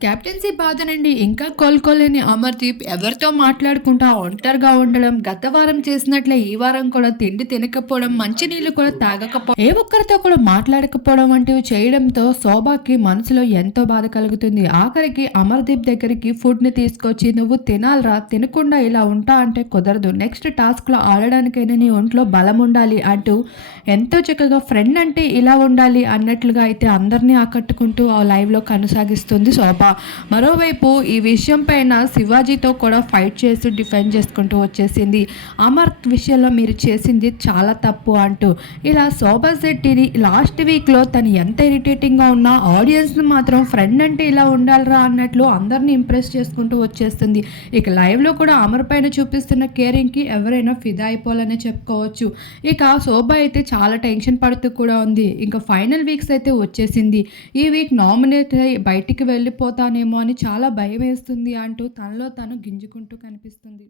Captaincy బాధ నుండి ఇంకా కోలుకోలేని అమర్దీప్ ఎవరితో మాట్లాడుకుంటా ఒంటరిగా ఉండడం గత వారం చేసినట్లే ఈ వారం కూడా తిండి తినకపోవడం మంచినీళ్ళు కూడా తాగకపోవడం ఏ ఒక్కరితో కూడా మాట్లాడకపోవడం వంటివి చేయడంతో శోభాకి మనసులో ఎంతో బాధ కలుగుతుంది. ఆఖరికి అమర్దీప్ దగ్గరికి ఫుడ్ని తీసుకొచ్చి నువ్వు తినాలరా తినకుండా ఇలా ఉంటా అంటే కుదరదు. నెక్స్ట్ టాస్క్లో ఆడడానికైనా నీ ఒంట్లో బలం ఉండాలి అంటూ ఎంతో చక్కగా ఫ్రెండ్ అంటే ఇలా ఉండాలి అన్నట్లుగా అయితే అందరినీ ఆకట్టుకుంటూ ఆ లైవ్లో కొనసాగిస్తుంది శోభ. మరోవైపు ఈ విషయం పైన శివాజీతో కూడా ఫైట్ చేస్తూ డిఫెండ్ చేసుకుంటూ వచ్చేసింది. అమర్ విషయంలో మీరు చేసింది చాలా తప్పు అంటూ. ఇలా శోభా శెట్టిని లాస్ట్ వీక్లో తను ఎంత ఇరిటేటింగ్గా ఉన్నా ఆడియన్స్ని మాత్రం ఫ్రెండ్ అంటే ఇలా ఉండాలిరా అన్నట్లు అందరినీ ఇంప్రెస్ చేసుకుంటూ వచ్చేస్తుంది. ఇక లైవ్లో కూడా అమర్ పైన చూపిస్తున్న కేరింగ్కి ఎవరైనా ఫిదా అయిపోవాలనే చెప్పుకోవచ్చు. ఇక శోభ అయితే చాలా టెన్షన్ పడుతూ కూడా ఉంది. ఇంకా ఫైనల్ వీక్స్ అయితే వచ్చేసింది. ఈ వీక్ నామినేట్ అయి బయటికి వెళ్ళిపోతానేమో అని చాలా భయం వేస్తుంది అంటూ తనలో తను గింజుకుంటూ కనిపిస్తుంది.